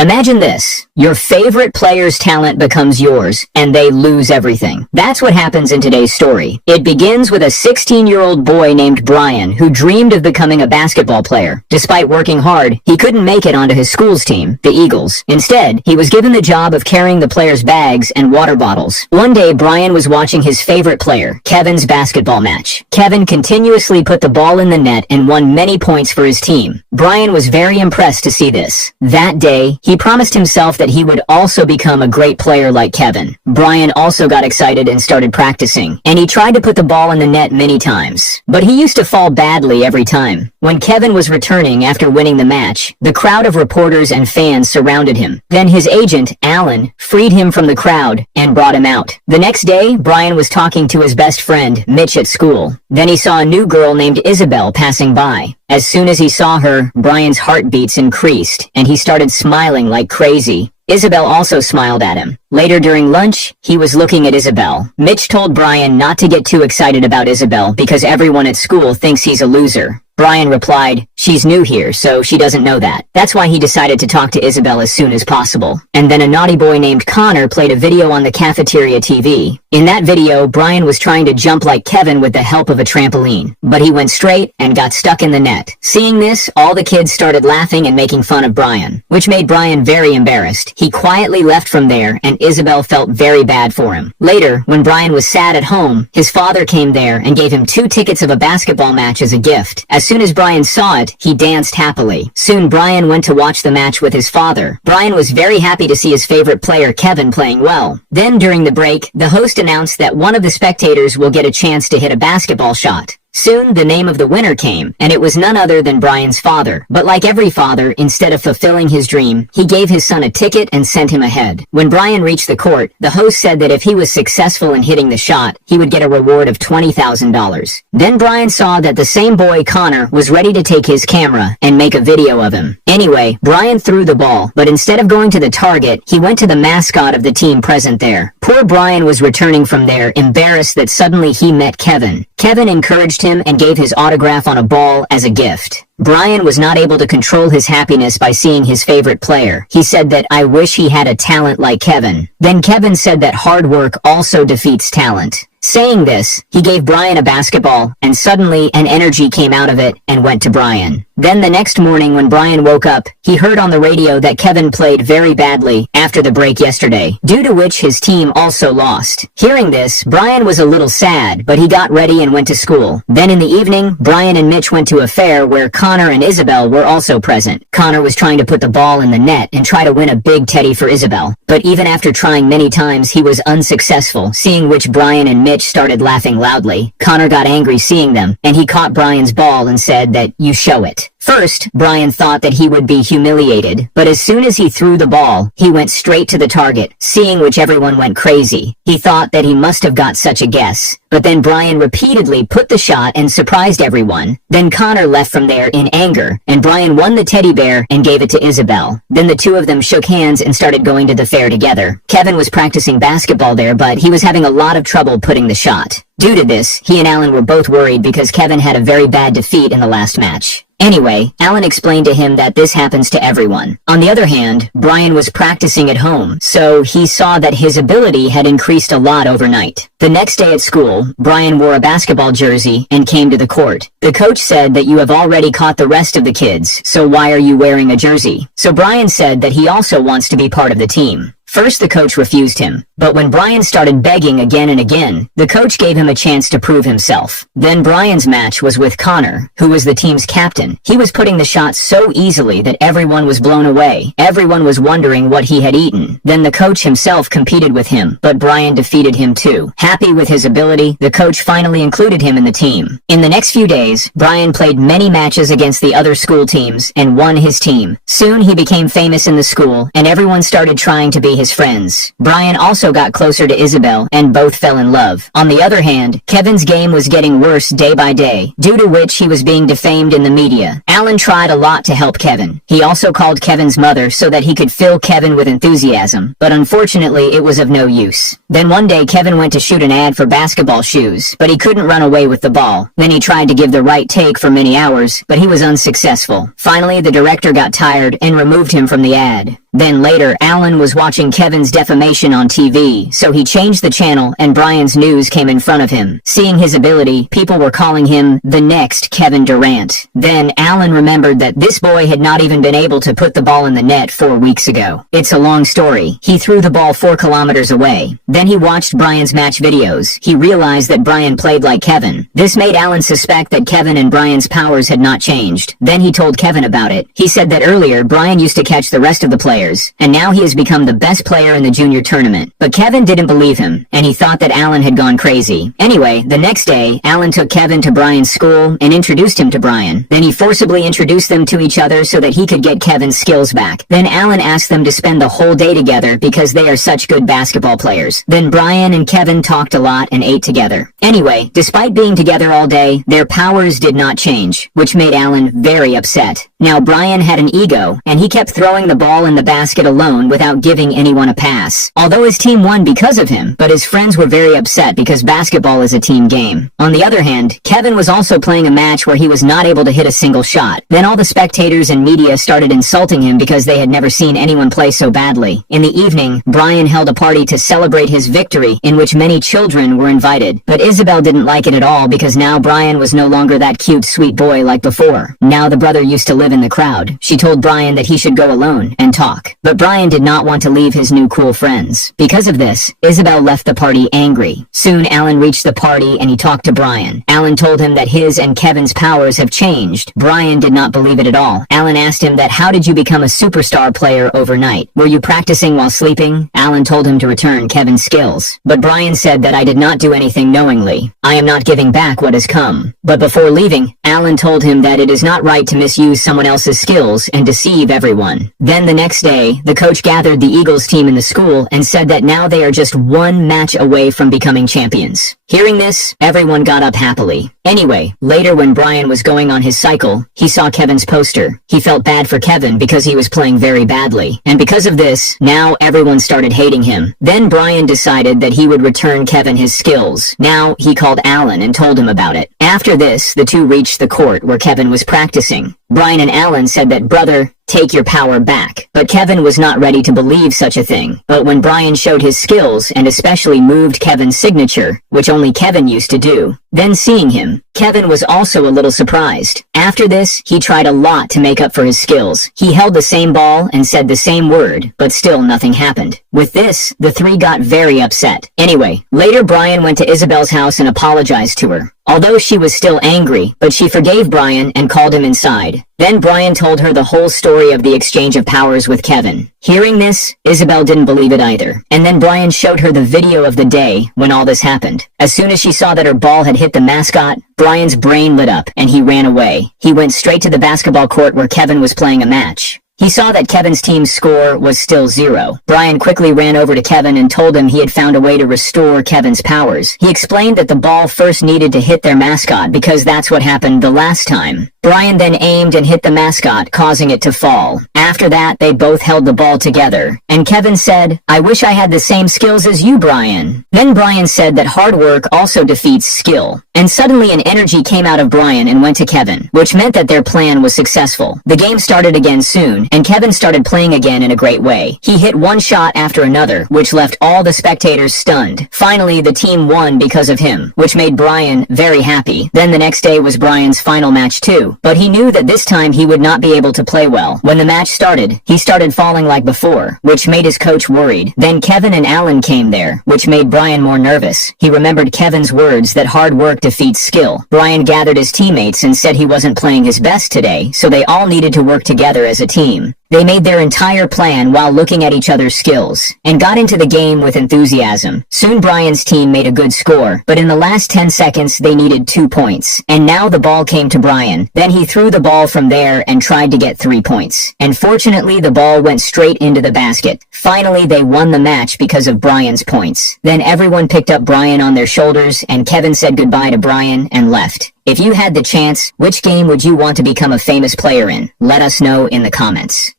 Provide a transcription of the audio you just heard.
Imagine this. Your favorite player's talent becomes yours, and they lose everything. That's what happens in today's story. It begins with a 16-year-old boy named Brian who dreamed of becoming a basketball player. Despite working hard, he couldn't make it onto his school's team, the Eagles. Instead, he was given the job of carrying the players' bags and water bottles. One day, Brian was watching his favorite player, Kevin's basketball match. Kevin continuously put the ball in the net and won many points for his team. Brian was very impressed to see this. That day, he promised himself that he would also become a great player like Kevin. Brian also got excited and started practicing, and he tried to put the ball in the net many times. But he used to fall badly every time. When Kevin was returning after winning the match, the crowd of reporters and fans surrounded him. Then his agent, Alan, freed him from the crowd and brought him out. The next day, Brian was talking to his best friend, Mitch, at school. Then he saw a new girl named Isabel passing by. As soon as he saw her, Brian's heartbeats increased, and he started smiling like crazy. Isabel also smiled at him. Later during lunch, he was looking at Isabel. Mitch told Brian not to get too excited about Isabel because everyone at school thinks he's a loser. Brian replied, "She's new here, so she doesn't know that." That's why he decided to talk to Isabel as soon as possible. And then a naughty boy named Connor played a video on the cafeteria TV. In that video, Brian was trying to jump like Kevin with the help of a trampoline, but he went straight and got stuck in the net. Seeing this, all the kids started laughing and making fun of Brian, which made Brian very embarrassed. He quietly left from there, and Isabel felt very bad for him. Later, when Brian was sad at home, his father came there and gave him 2 tickets of a basketball match as a gift. As soon as Brian saw it, he danced happily. Soon Brian went to watch the match with his father. Brian was very happy to see his favorite player Kevin playing well. Then during the break, the host announced that one of the spectators will get a chance to hit a basketball shot. Soon, the name of the winner came, and it was none other than Brian's father. But like every father, instead of fulfilling his dream, he gave his son a ticket and sent him ahead. When Brian reached the court, the host said that if he was successful in hitting the shot, he would get a reward of $20,000. Then Brian saw that the same boy, Connor, was ready to take his camera and make a video of him. Anyway, Brian threw the ball, but instead of going to the target, he went to the mascot of the team present there. Poor Brian was returning from there, embarrassed that suddenly he met Kevin. Kevin encouraged him and gave his autograph on a ball as a gift. Brian was not able to control his happiness by seeing his favorite player. He said that, "I wish he had a talent like Kevin." Then Kevin said that hard work also defeats talent. Saying this, he gave Brian a basketball, and suddenly an energy came out of it and went to Brian. Then the next morning when Brian woke up, he heard on the radio that Kevin played very badly after the break yesterday, due to which his team also lost. Hearing this, Brian was a little sad, but he got ready and went to school. Then in the evening, Brian and Mitch went to a fair where Connor and Isabel were also present. Connor was trying to put the ball in the net and try to win a big teddy for Isabel. But even after trying many times, he was unsuccessful, seeing which Brian and Mitch started laughing loudly. Connor got angry seeing them, and he caught Brian's ball and said that, "You show it." First, Brian thought that he would be humiliated, but as soon as he threw the ball, he went straight to the target, seeing which everyone went crazy. He thought that he must have got such a guess. But then Brian repeatedly put the shot and surprised everyone. Then Connor left from there in anger, and Brian won the teddy bear and gave it to Isabel. Then the two of them shook hands and started going to the fair together. Kevin was practicing basketball there, but he was having a lot of trouble putting the shot. Due to this, he and Alan were both worried because Kevin had a very bad defeat in the last match. Anyway, Alan explained to him that this happens to everyone. On the other hand, Brian was practicing at home, so he saw that his ability had increased a lot overnight. The next day at school, Brian wore a basketball jersey and came to the court. The coach said that you have already caught the rest of the kids, so why are you wearing a jersey? So Brian said that he also wants to be part of the team. First, the coach refused him, but when Brian started begging again and again, the coach gave him a chance to prove himself. Then Brian's match was with Connor, who was the team's captain. He was putting the shots so easily that everyone was blown away. Everyone was wondering what he had eaten. Then the coach himself competed with him, but Brian defeated him too. Happy with his ability, the coach finally included him in the team. In the next few days, Brian played many matches against the other school teams and won his team. Soon he became famous in the school, and everyone started trying to be his friends. Brian also got closer to Isabel, and both fell in love. On the other hand, Kevin's game was getting worse day by day, due to which he was being defamed in the media. Alan tried a lot to help Kevin. He also called Kevin's mother so that he could fill Kevin with enthusiasm, but unfortunately it was of no use. Then one day Kevin went to shoot an ad for basketball shoes, but he couldn't run away with the ball. Then he tried to give the right take for many hours, but he was unsuccessful. Finally, the director got tired and removed him from the ad. Then later, Alan was watching Kevin's defamation on TV, so he changed the channel and Brian's news came in front of him. Seeing his ability, people were calling him the next Kevin Durant. Then Alan remembered that this boy had not even been able to put the ball in the net 4 weeks ago. It's a long story. He threw the ball 4 kilometers away. Then he watched Brian's match videos. He realized that Brian played like Kevin. This made Alan suspect that Kevin and Brian's powers had not changed. Then he told Kevin about it. He said that earlier Brian used to catch the rest of the players, and now he has become the best player in the junior tournament. But Kevin didn't believe him, and he thought that Alan had gone crazy. Anyway, the next day, Alan took Kevin to Brian's school and introduced him to Brian. Then he forcibly introduced them to each other so that he could get Kevin's skills back. Then Alan asked them to spend the whole day together because they are such good basketball players. Then Brian and Kevin talked a lot and ate together. Anyway, despite being together all day, their powers did not change, which made Alan very upset. Now Brian had an ego, and he kept throwing the ball in the basket alone without giving anyone a pass. Although his team won because of him, but his friends were very upset because basketball is a team game. On the other hand, Kevin was also playing a match where he was not able to hit a single shot. Then all the spectators and media started insulting him because they had never seen anyone play so badly. In the evening, Brian held a party to celebrate his victory in which many children were invited. But Isabel didn't like it at all because now Brian was no longer that cute, sweet boy like before. Now the brother used to live in the crowd. She told Brian that he should go alone and talk. But Brian did not want to leave his new cool friends. Because of this, Isabel left the party angry. Soon Alan reached the party and he talked to Brian. Alan told him that his and Kevin's powers have changed. Brian did not believe it at all. Alan asked him that how did you become a superstar player overnight? Were you practicing while sleeping? Alan told him to return Kevin's skills. But Brian said that I did not do anything knowingly. I am not giving back what has come. But before leaving, Alan told him that it is not right to misuse someone else's skills and deceive everyone. Then the next day, the coach gathered the Eagles team in the school and said that now they are just one match away from becoming champions. Hearing this, everyone got up happily. Anyway, later when Brian was going on his cycle, he saw Kevin's poster. He felt bad for Kevin because he was playing very badly. And because of this, now everyone started hating him. Then Brian decided that he would return Kevin his skills. Now he called Alan and told him about it. After this, the two reached the court where Kevin was practicing. Brian and Alan said that, "Brother, take your power back." But Kevin was not ready to believe such a thing. But when Brian showed his skills and especially moved Kevin's signature, which only Kevin used to do, then seeing him, Kevin was also a little surprised. After this, he tried a lot to make up for his skills. He held the same ball and said the same word, but still nothing happened. With this, the three got very upset. Anyway, later Brian went to Isabel's house and apologized to her. Although she was still angry, but she forgave Brian and called him inside. Then Brian told her the whole story of the exchange of powers with Kevin. Hearing this, Isabel didn't believe it either. And then Brian showed her the video of the day when all this happened. As soon as she saw that her ball had hit the mascot, Brian's brain lit up and he ran away. He went straight to the basketball court where Kevin was playing a match. He saw that Kevin's team's score was still 0. Brian quickly ran over to Kevin and told him he had found a way to restore Kevin's powers. He explained that the ball first needed to hit their mascot because that's what happened the last time. Brian then aimed and hit the mascot, causing it to fall. After that, they both held the ball together. And Kevin said, "I wish I had the same skills as you, Brian." Then Brian said that hard work also defeats skill. And suddenly an energy came out of Brian and went to Kevin, which meant that their plan was successful. The game started again soon, and Kevin started playing again in a great way. He hit one shot after another, which left all the spectators stunned. Finally, the team won because of him, which made Brian very happy. Then the next day was Brian's final match too, but he knew that this time he would not be able to play well. When the match started, he started falling like before, which made his coach worried. Then Kevin and Alan came there, which made Brian more nervous. He remembered Kevin's words that hard work defeats skill. Brian gathered his teammates and said he wasn't playing his best today, so they all needed to work together as a team. They made their entire plan while looking at each other's skills, and got into the game with enthusiasm. Soon Brian's team made a good score, but in the last 10 seconds they needed 2 points. And now the ball came to Brian. Then he threw the ball from there and tried to get 3 points. And fortunately the ball went straight into the basket. Finally they won the match because of Brian's points. Then everyone picked up Brian on their shoulders, and Kevin said goodbye to Brian and left. If you had the chance, which game would you want to become a famous player in? Let us know in the comments.